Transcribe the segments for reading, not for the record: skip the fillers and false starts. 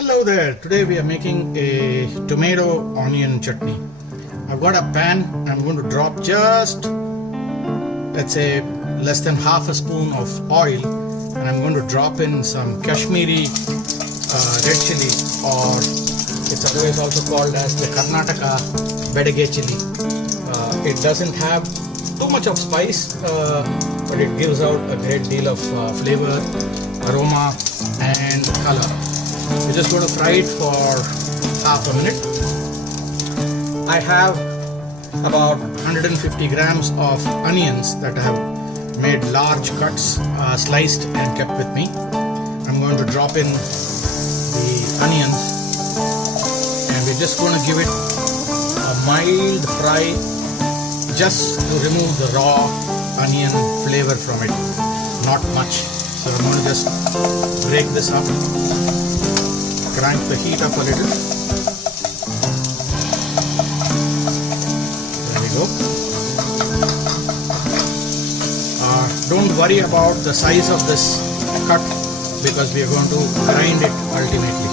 Hello there. Today we are making a tomato onion chutney. I've got a pan. I'm going to drop just, let's say, less than half a spoon of oil, and I'm going to drop in some Kashmiri red chili, or it's otherwise also called as the Karnataka Bedage chili. It doesn't have too much of spice, but it gives out a great deal of flavor, aroma and color. We're just going to fry it for half a minute. I have about 150 grams of onions that I have made large cuts, sliced and kept with me. I'm going to drop in the onions, and we're just going to give it a mild fry just to remove the raw onion flavor from it. Not much. So I'm going to just break this up. Crank the heat up a little. There we go. Don't worry about the size of this cut, because we are going to grind it ultimately.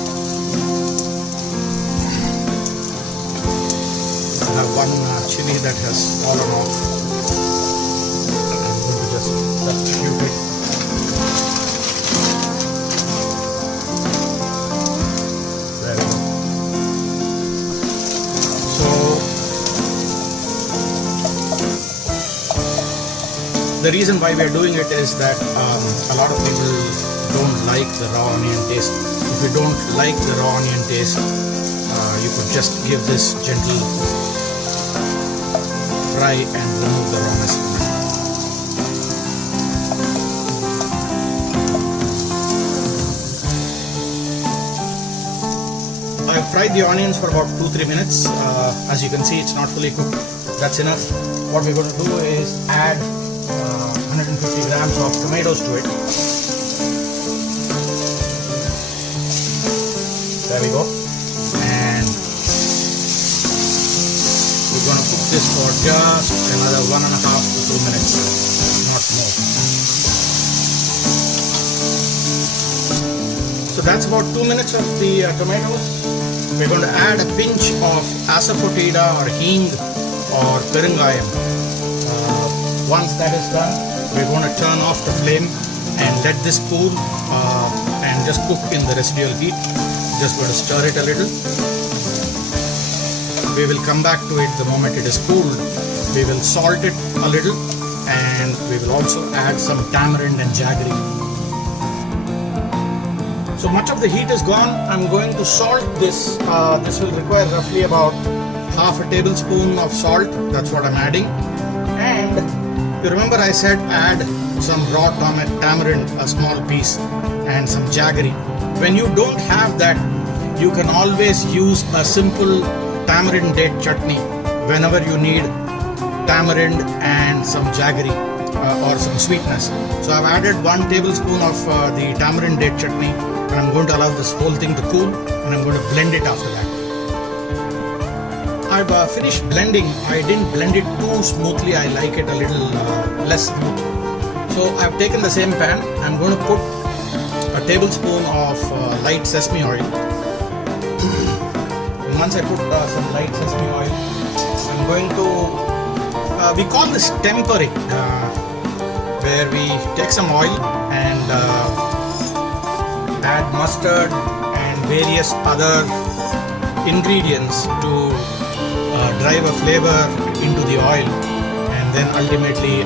I have one chili that has fallen off. I'm going to just substitute it. The reason why we are doing it is that a lot of people don't like the raw onion taste. If you don't like the raw onion taste, you could just give this gentle fry and remove the rawness from it. I've fried the onions for about 2-3 minutes. As you can see, it's not fully cooked. That's enough. What we're going to do is add 150 grams of tomatoes to it. There we go. And we're going to cook this for just another 1.5 to 2 minutes, not more. So that's about 2 minutes of the tomatoes. We're going to add a pinch of asafoteda or hing or perungayam. Once that is done, we're going to turn off the flame and let this cool and just cook in the residual heat. Just going to stir it a little. We will come back to it the moment it is cooled. We will salt it a little, and we will also add some tamarind and jaggery. So much of the heat is gone. I'm going to salt this. This will require roughly about half a tablespoon of salt. That's what I'm adding. And you remember I said add some raw tamarind, a small piece, and some jaggery. When you don't have that, you can always use a simple tamarind date chutney whenever you need tamarind and some jaggery or some sweetness. So I've added 1 tablespoon of the tamarind date chutney, and I'm going to allow this whole thing to cool, and I'm going to blend it after that. I've finished blending. I didn't blend it too smoothly. I like it a little less smooth. So I've taken the same pan. I'm going to put a tablespoon of light sesame oil. And once I put some light sesame oil, I'm going to, we call this tempering, where we take some oil and add mustard and various other ingredients to drive a flavor into the oil, and then ultimately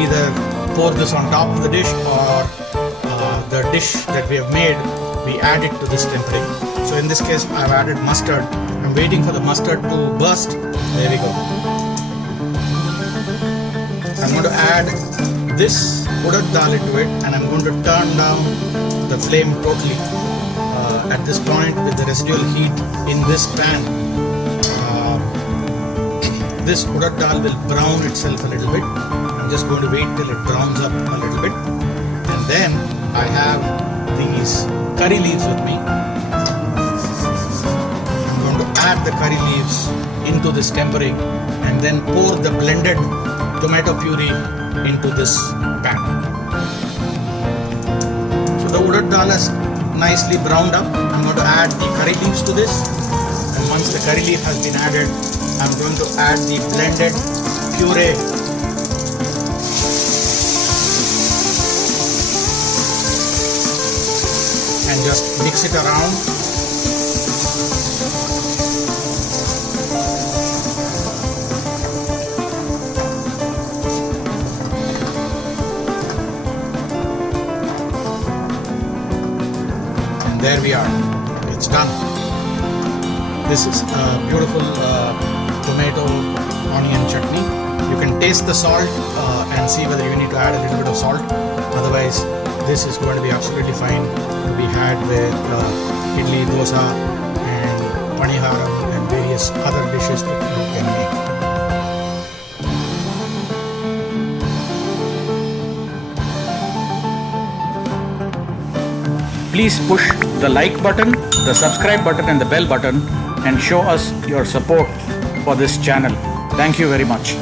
either pour this on top of the dish, or the dish that we have made, we add it to this tempering. So in this case, I've added mustard. I'm waiting for the mustard to burst. There we go. I'm going to add this udad dhal into it, and I'm going to turn down the flame totally. At this point, with the residual heat in this pan, this udad dal will brown itself a little bit. I'm just going to wait till it browns up a little bit, and then I have these curry leaves with me. I'm going to add the curry leaves into this tempering, and then pour the blended tomato puree into this pan. So the udad dal is nicely browned up. I'm going to add the curry leaves to this, and once the curry leaf has been added, I'm going to add the blended puree and just mix it around. And there we are, it's done. This is a beautiful tomato onion chutney. You can taste the salt and see whether you need to add a little bit of salt. Otherwise, this is going to be absolutely fine to be had with idli, dosa and paniharam and various other dishes that you can make. Please push the like button, the subscribe button and the bell button and show us your support for this channel. Thank you very much.